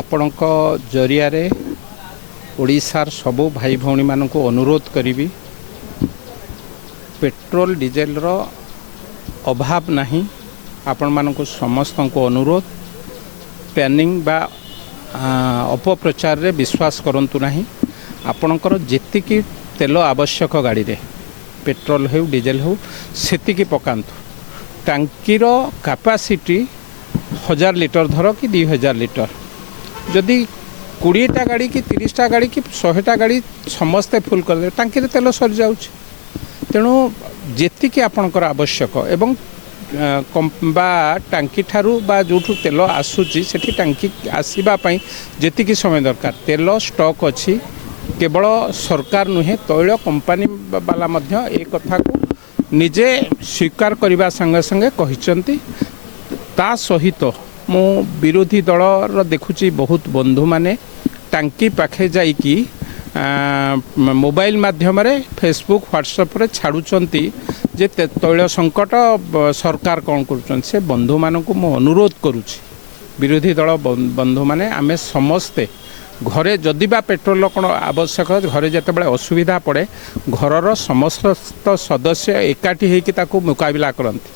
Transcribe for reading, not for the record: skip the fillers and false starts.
ଆପଣଙ୍କ ଜରିଆରେ ଓଡ଼ିଶାର ସବୁ ଭାଇ ଭଉଣୀମାନଙ୍କୁ ଅନୁରୋଧ କରିବି, ପେଟ୍ରୋଲ ଡିଜେଲର ଅଭାବ ନାହିଁ। ଆପଣମାନଙ୍କୁ ସମସ୍ତଙ୍କୁ ଅନୁରୋଧ, ପ୍ୟାନିଂ ବା ଅପପ୍ରଚାରରେ ବିଶ୍ୱାସ କରନ୍ତୁ ନାହିଁ। ଆପଣଙ୍କର ଯେତିକି ତେଲ ଆବଶ୍ୟକ ଗାଡ଼ିରେ, ପେଟ୍ରୋଲ ହେଉ ଡିଜେଲ ହେଉ, ସେତିକି ପକାନ୍ତୁ। ଟାଙ୍କିର କାପାସିଟି 1000 লিଟর ধর কি 2000 লিটর। যদি 20টা গাড়ি কি 30টা গাড়ি কি 100টা গাড়ি সমস্তে ফুল করে টাঙ্কিরে তেল সরি যাଉଛି। তেণু যেতিকি আপনার আবশ্যক এবং বা টাঙ্কি ঠারু বা যেটু তেল আসুচি সেটি টাঙ্কি আসিবা পাই যেতিকি সময় দরকার তেল স্টক অছি। কেবল সরকার নুহে, তৈল কোম্পানি বালা মধ্য এই কথাକୁ ନିଜେ ସ୍ୱୀକାର କରିବା ସାଙ୍ଗେ ସାଙ୍ଗେ କହିଛନ୍ତି। ତା ସହିତ ମୁଁ ବିରୋଧୀ ଦଳର ଦେଖୁଛି ବହୁତ ବନ୍ଧୁମାନେ ଟାଙ୍କି ପାଖେ ଯାଇକି ମୋବାଇଲ ମାଧ୍ୟମରେ ଫେସବୁକ୍ ହ୍ୱାଟ୍ସଆପ୍ରେ ଛାଡ଼ୁଛନ୍ତି ଯେ ତୈଳ ସଙ୍କଟ ସରକାର କ'ଣ କରୁଛନ୍ତି। ସେ ବନ୍ଧୁମାନଙ୍କୁ ମୁଁ ଅନୁରୋଧ କରୁଛି, ବିରୋଧୀ ଦଳ ବନ୍ଧୁମାନେ, ଆମେ ସମସ୍ତେ ଘରେ ଯଦି ବା ପେଟ୍ରୋଲର କ'ଣ ଆବଶ୍ୟକ, ଘରେ ଯେତେବେଳେ ଅସୁବିଧା ପଡ଼େ ଘରର ସମସ୍ତ ସଦସ୍ୟ ଏକାଠି ହୋଇକି ତାକୁ ମୁକାବିଲା କରନ୍ତି।